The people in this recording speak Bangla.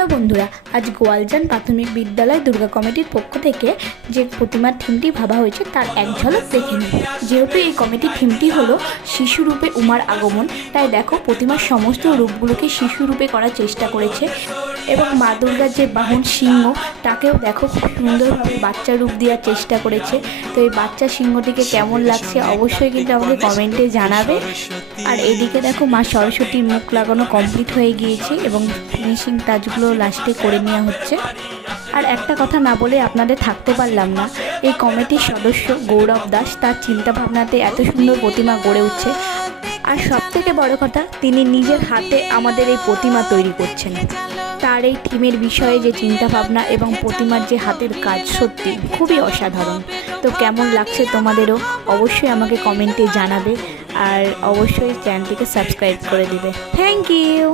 হ্যালো বন্ধুরা, আজ গোয়ালজান প্রাথমিক বিদ্যালয় দুর্গা কমিটির পক্ষ থেকে যে প্রতিমার থিমটি ভাবা হয়েছে তার এক ঝলক দেখে নিন। যেহেতু এই কমিটির থিমটি হলো শিশু রূপে উমার আগমন, তাই দেখো প্রতিমার সমস্ত রূপগুলোকে শিশু রূপে করার চেষ্টা করেছে এবং মা দুর্গার যে বাহন সিংহ তাকেও দেখো খুব সুন্দরভাবে বাচ্চা রূপ দেওয়ার চেষ্টা করেছে। তো এই বাচ্চা সিংহটিকে কেমন লাগছে অবশ্যই কিন্তু আমাকে কমেন্টে জানাবে। আর এদিকে দেখো মা সরস্বতীর মুখ লাগানো কমপ্লিট হয়ে গিয়েছে এবং ফিনিশিং টাচগুলো লাস্টে করে নেওয়া হচ্ছে। আর একটা কথা না বলে আপনাদের থাকতে পারলাম না, এই কমিটির সদস্য গৌরব দাস তার চিন্তাভাবনাতে এত সুন্দর প্রতিমা গড়ে উঠছে। আর সবথেকে বড় কথা, তিনি নিজের হাতে আমাদের এই প্রতিমা তৈরি করছেন। তার এই থিমের বিষয়ে যে চিন্তাভাবনা এবং প্রতিমার যে হাতের কাজ সত্যি খুবই অসাধারণ। তো কেমন লাগছে তোমাদেরও অবশ্যই আমাকে কমেন্টে জানাবে আর অবশ্যই চ্যানেলটিকে সাবস্ক্রাইব করে দেবে। Thank you.